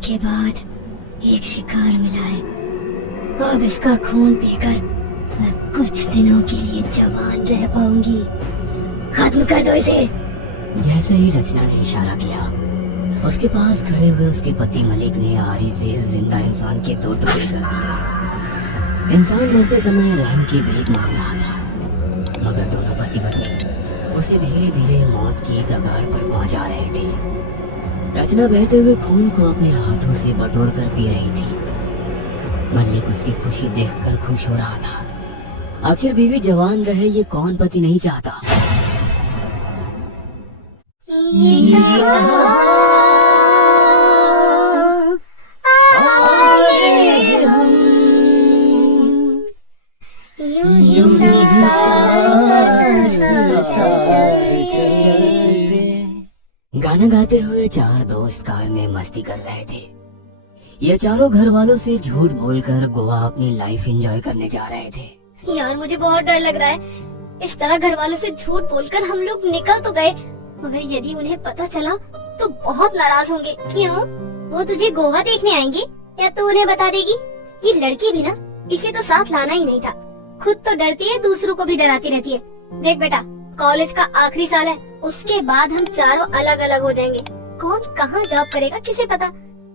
के बाद एक शिकार मिला है। अब इसका खून पीकर मैं कुछ दिनों के लिए जवान रह पाऊंगी। खत्म कर दो इसे। जैसे ही रचना ने इशारा किया, उसके पास खड़े हुए उसके पति मलिक ने आरी से जिंदा इंसान के 2 टुकड़े कर दिए। इंसान मरते समय रहम की भीख मांग रहा था, मगर दोनों पति पत्नी उसे धीरे धीरे मौत की कगार पर पहुंचा रहे थे। रचना बहते हुए खून को अपने हाथों से बटोर कर पी रही थी। मलिक उसकी खुशी देखकर खुश हो रहा था। आखिर बीवी जवान रहे, ये कौन पति नहीं चाहता। गाना गाते हुए 4 दोस्त कार में मस्ती कर रहे थे। ये चारों घर वालों से झूठ बोलकर गोवा अपनी लाइफ एंजॉय करने जा रहे थे। यार मुझे बहुत डर लग रहा है। इस तरह घर वालों से झूठ बोलकर हम लोग निकल तो गए, मगर यदि उन्हें पता चला तो बहुत नाराज होंगे। क्यों? वो तुझे गोवा देखने आएंगे या तो उन्हें बता देगी? ये लड़की भी ना, इसे तो साथ लाना ही नहीं था। खुद तो डरती है, दूसरों को भी डराती रहती है। देख बेटा, कॉलेज का आखिरी साल है, उसके बाद हम चारों अलग अलग हो जाएंगे। कौन कहाँ जॉब करेगा किसे पता।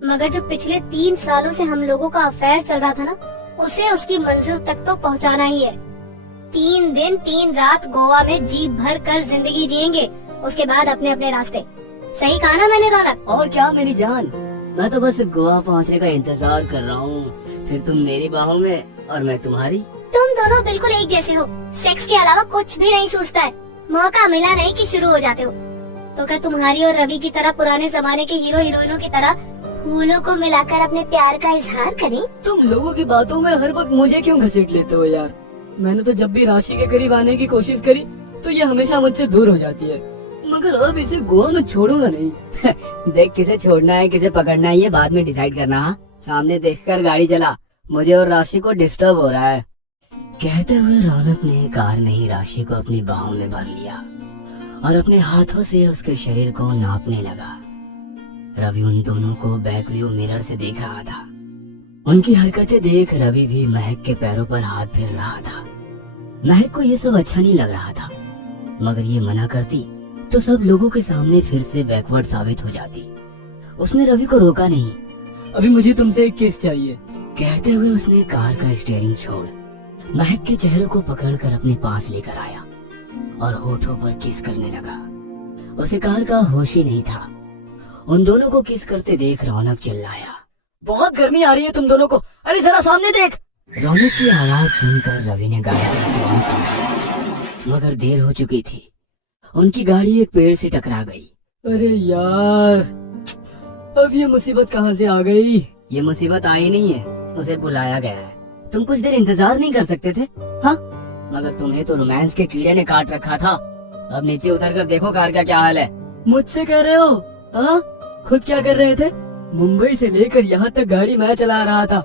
मगर जो पिछले 3 सालों से हम लोगों का अफेयर चल रहा था ना, उसे उसकी मंजिल तक तो पहुँचाना ही है। 3 दिन 3 रात गोवा में जी भर कर जिंदगी जिएंगे, उसके बाद अपने अपने रास्ते। सही कहा ना मैंने रौनक? और क्या मेरी जान, मैं तो बस गोवा पहुंचने का इंतजार कर रहा हूँ। फिर तुम मेरी बाहों में और मैं तुम्हारी। तुम दोनों बिल्कुल एक जैसे हो। सेक्स के अलावा कुछ भी नहीं सोचता है। मौका मिला नहीं कि शुरू हो जाते हो। तो क्या तुम्हारी और रवि की तरह पुराने जमाने के हीरो हीरोइनों की तरह फूलों को मिलाकर अपने प्यार का इजहार करें? तुम लोगों की बातों में हर वक्त मुझे क्यों घसीट लेते हो यार? मैंने तो जब भी राशि के करीब आने की कोशिश करी तो ये हमेशा मुझसे दूर हो जाती है। मगर अब इसे गोवा में छोड़ूंगा नहीं। देख, किसे छोड़ना है किसे पकड़ना है ये बाद में डिसाइड करना। हाँ, सामने देखकर गाड़ी चला, मुझे और राशि को डिस्टर्ब हो रहा है। कहते हुए रौनक ने कार में ही राशि को अपनी बाहों में भर लिया और अपने हाथों से उसके शरीर को नापने लगा। रवि उन दोनों को बैक व्यू मिरर से देख रहा था। उनकी हरकतें देख रवि भी महक के पैरों पर हाथ फेर रहा था। महक को ये सब अच्छा नहीं लग रहा था, मगर ये मना करती तो सब लोगों के सामने फिर से बैकवर्ड साबित हो जाती। उसने रवि को रोका नहीं। अभी मुझे तुमसे एक किस चाहिए, कहते हुए उसने कार का स्टीयरिंग छोड़ महक के चेहरे को पकड़कर अपने पास लेकर आया और होठों पर किस करने लगा। उसे कार का होश ही नहीं था। उन दोनों को किस करते देख रौनक चिल्लाया, बहुत गर्मी आ रही है तुम दोनों को, अरे जरा सामने देख। रौनक की आवाज सुनकर रवि ने गाड़ी मगर देर हो चुकी थी। उनकी गाड़ी एक पेड़ से टकरा गई। अरे यार, अब ये मुसीबत कहाँ से आ गई? ये मुसीबत आई नहीं है, उसे बुलाया गया है। तुम कुछ देर इंतजार नहीं कर सकते थे? हाँ, मगर तुम्हें तो रोमांस के कीड़े ने काट रखा था। अब नीचे उतर कर देखो कार का क्या हाल है। मुझसे कह रहे हो? हाँ, खुद क्या कर रहे थे? मुंबई से लेकर यहाँ तक गाड़ी मैं चला रहा था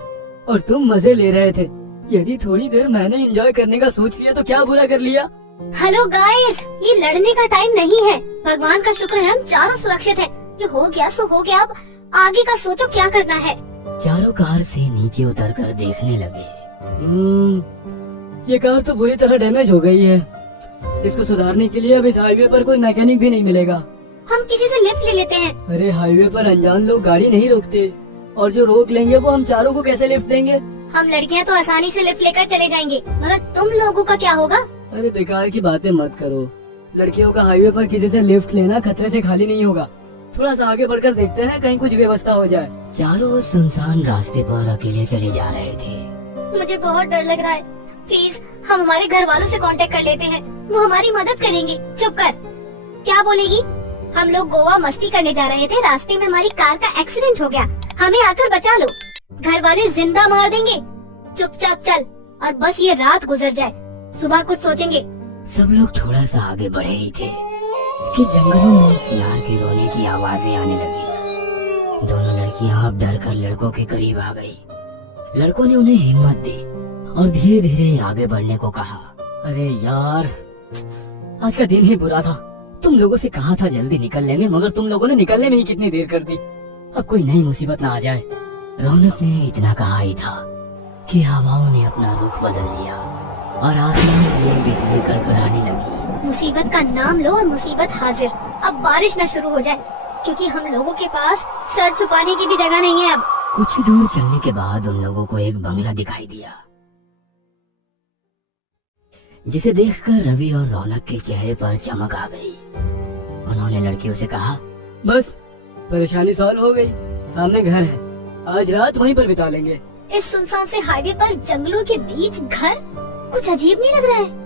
और तुम मजे ले रहे थे। यदि थोड़ी देर मैंने एंजॉय करने का सोच लिया तो क्या बुरा कर लिया? हेलो गाइस, ये लड़ने का टाइम नहीं है। भगवान का शुक्र है हम चारों सुरक्षित हैं। जो हो गया सो हो गया, अब आगे का सोचो क्या करना है। चारों कार से नीचे उतरकर देखने लगे। ये कार तो बुरी तरह डैमेज हो गई है। इसको सुधारने के लिए अब इस हाईवे पर कोई मैकेनिक भी नहीं मिलेगा। हम किसी से लिफ्ट ले लेते हैं। अरे हाईवे पर अनजान लोग गाड़ी नहीं रोकते, और जो रोक लेंगे वो हम चारों को कैसे लिफ्ट देंगे? हम लड़कियां तो आसानी से लिफ्ट लेकर चले जाएंगे, मगर तुम लोगों का क्या होगा? अरे बेकार की बातें मत करो। लड़कियों का हाईवे पर किसी से लिफ्ट लेना खतरे से खाली नहीं होगा। थोड़ा सा आगे बढ़कर देखते हैं, कहीं कुछ व्यवस्था हो जाए। चारों सुनसान रास्ते पर अकेले चले जा रहे थे। मुझे बहुत डर लग रहा है। प्लीज हम हमारे घर वालों से कांटेक्ट कर लेते हैं, वो हमारी मदद करेंगे। चुप कर, क्या बोलेगी? हम लोग गोवा मस्ती करने जा रहे थे, रास्ते में हमारी कार का एक्सीडेंट हो गया, हमें आकर बचा लो। घर वाले जिंदा मार देंगे। चुपचाप चल और बस ये रात गुजर जाए, सुबह कुछ सोचेंगे। सब लोग थोड़ा सा आगे बढ़े ही थे कि जंगलों में सियार के रोने की आवाजें आने लगी। दोनों लड़कियां अब डर कर लड़कों के करीब आ गई। लड़कों ने उन्हें हिम्मत दी और धीरे धीरे आगे बढ़ने को कहा। अरे यार, आज का दिन ही बुरा था। तुम लोगों से कहा था जल्दी निकलने में, मगर तुम लोगों ने निकलने में ही कितनी देर कर दी। अब कोई नई मुसीबत ना आ जाए। रौनक ने इतना कहा ही था कि हवाओं ने अपना रुख बदल लिया और आसमान में बिजली कड़कड़ाने लगी। मुसीबत का नाम लो और मुसीबत हाजिर। अब बारिश न शुरू हो जाए, क्योंकि हम लोगों के पास सर छुपाने की भी जगह नहीं है अब। कुछ ही दूर चलने के बाद उन लोगों को एक बंगला दिखाई दिया, जिसे देखकर रवि और रौनक के चेहरे पर चमक आ गई। उन्होंने लड़कियों से कहा, बस परेशानी सॉल्व हो गई, सामने घर है, आज रात वहीं पर बिता लेंगे। इस सुनसान से हाईवे पर जंगलों के बीच घर, कुछ अजीब नहीं लग रहा है?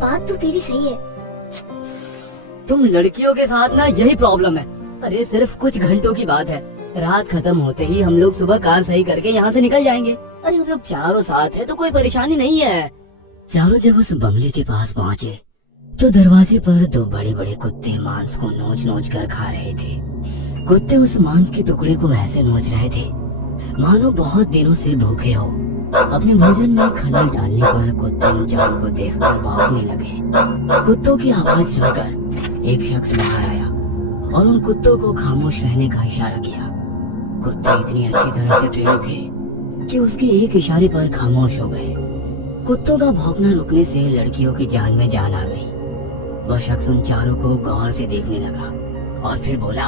बात तो तेरी सही है। तुम लड़कियों के साथ ना यही प्रॉब्लम है। अरे सिर्फ कुछ घंटों की बात है, रात खत्म होते ही हम लोग सुबह कार सही करके यहाँ से निकल जाएंगे। अरे हम लोग चारों साथ है तो कोई परेशानी नहीं है। चारों जब उस बंगले के पास पहुँचे तो दरवाजे पर दो बड़े बड़े कुत्ते मांस को नोच नोच कर खा रहे थे। कुत्ते उस मांस के टुकड़े को ऐसे नोच रहे थे मानो बहुत दिनों से भूखे हो। अपने भोजन में खलल डालने पर कुत्ते उन चारों को देखकर भौंकने लगे। कुत्तों की आवाज सुनकर एक शख्स बाहर आया और उन कुत्तों को खामोश रहने का इशारा किया। कुत्ते इतनी अच्छी तरह से ट्रेन थे कि उसके एक इशारे पर खामोश हो गए। कुत्तों का भौंकना रुकने से लड़कियों की जान में जान आ गई। वह शख्स उन चारों को गौर से देखने लगा और फिर बोला,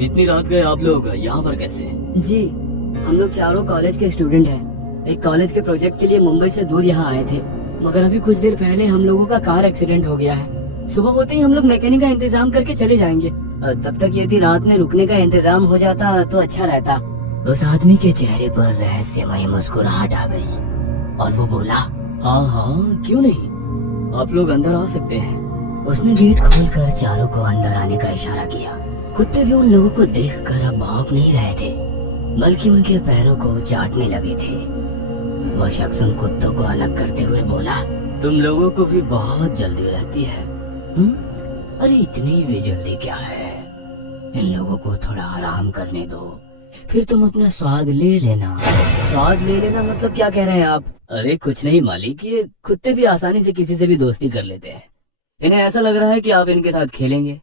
इतनी रात गए आप लोग यहाँ पर कैसे? जी हम लोग चारों कॉलेज के स्टूडेंट हैं। एक कॉलेज के प्रोजेक्ट के लिए मुंबई से दूर यहाँ आए थे, मगर अभी कुछ देर पहले हम लोगों का कार एक्सीडेंट हो गया है। सुबह होते ही हम लोग मैकेनिक का इंतजाम करके चले जाएंगे। तब तक यदि रात में रुकने का इंतजाम हो जाता तो अच्छा रहता। उस आदमी के चेहरे पर रहस्यमय मुस्कुराहट आ गई और वो बोला, हाँ हाँ क्यों नहीं, आप लोग अंदर आ सकते हैं। उसने गेट खोलकर चारों को अंदर आने का इशारा किया। कुत्ते भी उन लोगों को देखकर अब भौंक नहीं रहे थे, बल्कि उनके पैरों को चाटने लगे थे। वह शख्स उन कुत्तों को अलग करते हुए बोला, तुम लोगों को भी बहुत जल्दी रहती है। अरे इतनी भी जल्दी क्या है, इन लोगों को थोड़ा आराम करने दो, फिर तुम अपना स्वाद ले लेना। स्वाद ले लेना मतलब क्या कह रहे हैं आप? अरे कुछ नहीं मालिक, ये कुत्ते भी आसानी से किसी से भी दोस्ती कर लेते हैं। इन्हें ऐसा लग रहा है कि आप इनके साथ खेलेंगे,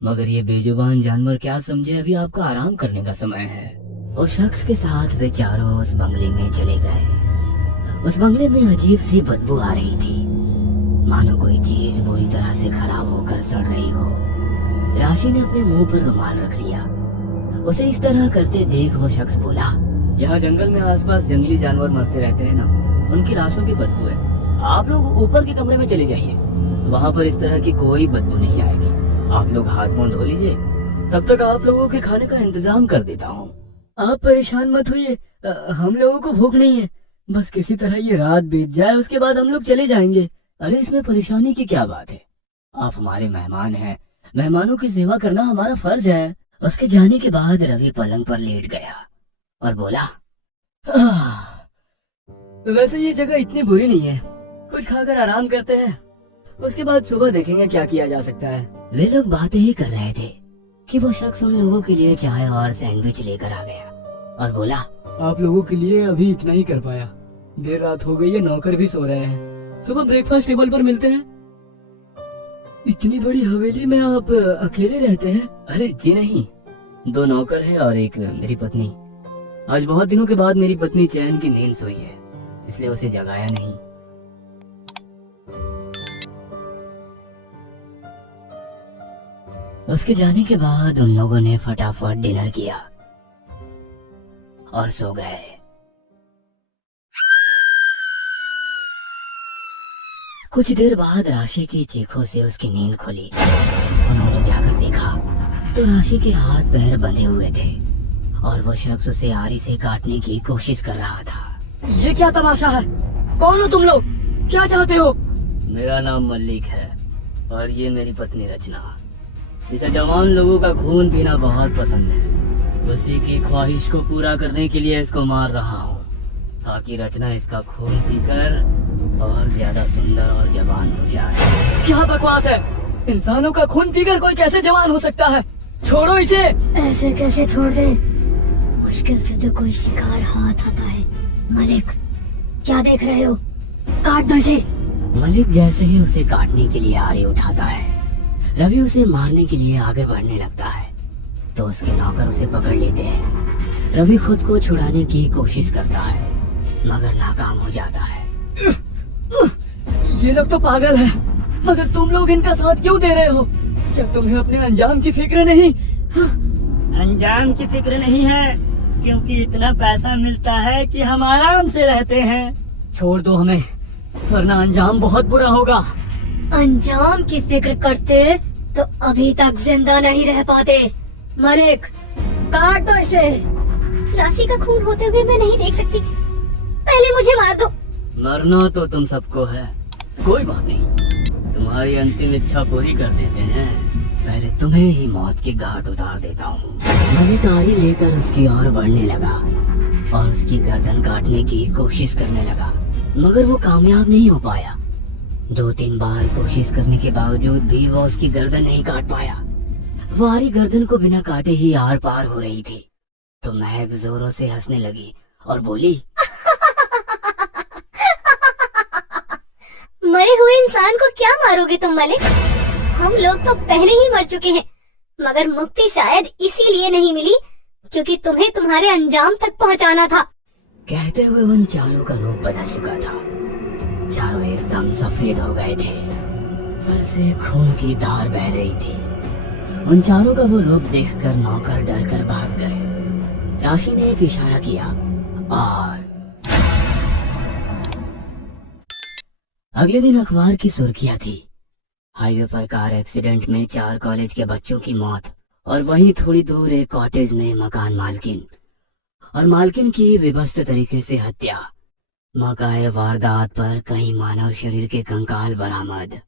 मगर ये बेजुबान जानवर क्या समझे अभी आपका आराम करने का समय है। उस शख्स के साथ वे चारों उस बंगले में चले गए। उस बंगले में अजीब सी बदबू आ रही थी, मानो कोई चीज बुरी तरह से खराब होकर सड़ रही हो। राशि ने अपने मुंह पर रुमाल रख लिया। उसे इस तरह करते देख वो शख्स बोला, यहाँ जंगल में आसपास जंगली जानवर मरते रहते हैं ना, उनकी लाशों की बदबू है। आप लोग ऊपर के कमरे में चले जाइए, वहाँ पर इस तरह की कोई बदबू नहीं आएगी। आप लोग हाथ मुंह धो लीजिए, तब तक आप लोगों के खाने का इंतजाम कर देता हूँ। आप परेशान मत होइए, हम लोगों को भूख नहीं है, बस किसी तरह ये रात बीत जाए, उसके बाद हम लोग चले जाएंगे। अरे इसमें परेशानी की क्या बात है, आप हमारे मेहमान हैं, मेहमानों की सेवा करना हमारा फर्ज है। उसके जाने के बाद रवि पलंग पर लेट गया और बोला, वैसे ये जगह इतनी बुरी नहीं है, कुछ खाकर आराम करते हैं, उसके बाद सुबह देखेंगे क्या किया जा सकता है। वे लोग बातें ही कर रहे थे कि वो शख्स उन लोगों के लिए चाय और सैंडविच लेकर आ गया और बोला, आप लोगों के लिए अभी इतना ही कर पाया, देर रात हो गई है, नौकर भी सो रहे हैं, सुबह ब्रेकफास्ट टेबल पर मिलते हैं। इतनी बड़ी हवेली में आप अकेले रहते हैं? अरे जी नहीं, 2 नौकर है और एक मेरी पत्नी। आज बहुत दिनों के बाद मेरी पत्नी चैन की नींद सोई है, इसलिए उसे जगाया नहीं। उसके जाने के बाद उन लोगों ने फटाफट डिनर किया और सो गए। कुछ देर बाद राशि की चीखों से उसकी नींद खुली। उन्होंने जाकर देखा तो राशि के हाथ पैर बंधे हुए थे और वो शख्स उसे आरी से काटने की कोशिश कर रहा था। ये क्या तमाशा है? कौन हो तुम लोग? क्या चाहते हो? मेरा नाम मल्लिक है और ये मेरी पत्नी रचना। इसे जवान लोगों का खून पीना बहुत पसंद है, उसी की ख्वाहिश को पूरा करने के लिए इसको मार रहा हूँ, ताकि रचना इसका खून पीकर और ज्यादा सुंदर और जवान हो जाए। क्या बकवास है? इंसानों का खून पीकर कोई कैसे जवान हो सकता है? छोड़ो इसे। ऐसे कैसे छोड़ दे? मुश्किल से तो कोई शिकार हाथ आता है। मलिक, क्या देख रहे हो? काट दो इसे। मलिक जैसे ही उसे काटने के लिए आरी उठाता है, रवि उसे मारने के लिए आगे बढ़ने लगता है, तो उसके नौकर उसे पकड़ लेते हैं। रवि खुद को छुड़ाने की कोशिश करता है मगर नाकाम हो जाता है। ये लोग तो पागल हैं, मगर तुम लोग इनका साथ क्यों दे रहे हो? क्या तुम्हें अपने अंजाम की फिक्र नहीं? अंजाम की फिक्र नहीं है, क्योंकि इतना पैसा मिलता है कि हम आराम से रहते हैं। छोड़ दो हमें, वरना अंजाम बहुत बुरा होगा। अंजाम की फिक्र करते तो अभी तक जिंदा नहीं रह पाते। मलिक, काट दो इसे। राशि का खून होते हुए मैं नहीं देख सकती, पहले मुझे मार दो। मरना तो तुम सबको है, कोई बात नहीं, तुम्हारी अंतिम इच्छा पूरी कर देते हैं। पहले तुम्हें ही मौत के घाट उतार देता हूँ। मलिक आरी लेकर उसकी ओर बढ़ने लगा और उसकी गर्दन काटने की कोशिश करने लगा, मगर वो कामयाब नहीं हो पाया। 2-3 बार कोशिश करने के बावजूद भी वो उसकी गर्दन नहीं काट पाया। वो आरी गर्दन को बिना काटे ही आर पार हो रही थी, तो महक जोरों से हंसने लगी और बोली, मरे हुए इंसान को क्या मारोगे तुम मलिक? हम लोग तो पहले ही मर चुके हैं, मगर मुक्ति शायद इसीलिए नहीं मिली क्योंकि तुम्हें तुम्हारे अंजाम तक पहुंचाना था। कहते हुए उन चारों का रूप बदल चुका था। चारों एकदम सफेद हो गए थे, सर से खून की धार बह रही थी। उन चारों का वो रूप देखकर नौकर डर कर भाग गए। राशि ने एक इशारा किया और अगले दिन अखबार की सुर्खियां थी। हाईवे पर कार एक्सीडेंट में 4 कॉलेज के बच्चों की मौत और वहीं थोड़ी दूर एक कॉटेज में मकान मालकिन और मालकिन की विभत्स तरीके से हत्या। मौकाए वारदात पर कई मानव शरीर के कंकाल बरामद।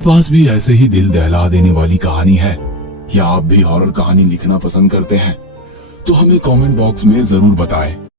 पास भी ऐसे ही दिल दहला देने वाली कहानी है या आप भी हॉरर कहानी लिखना पसंद करते हैं तो हमें कमेंट बॉक्स में जरूर बताएं।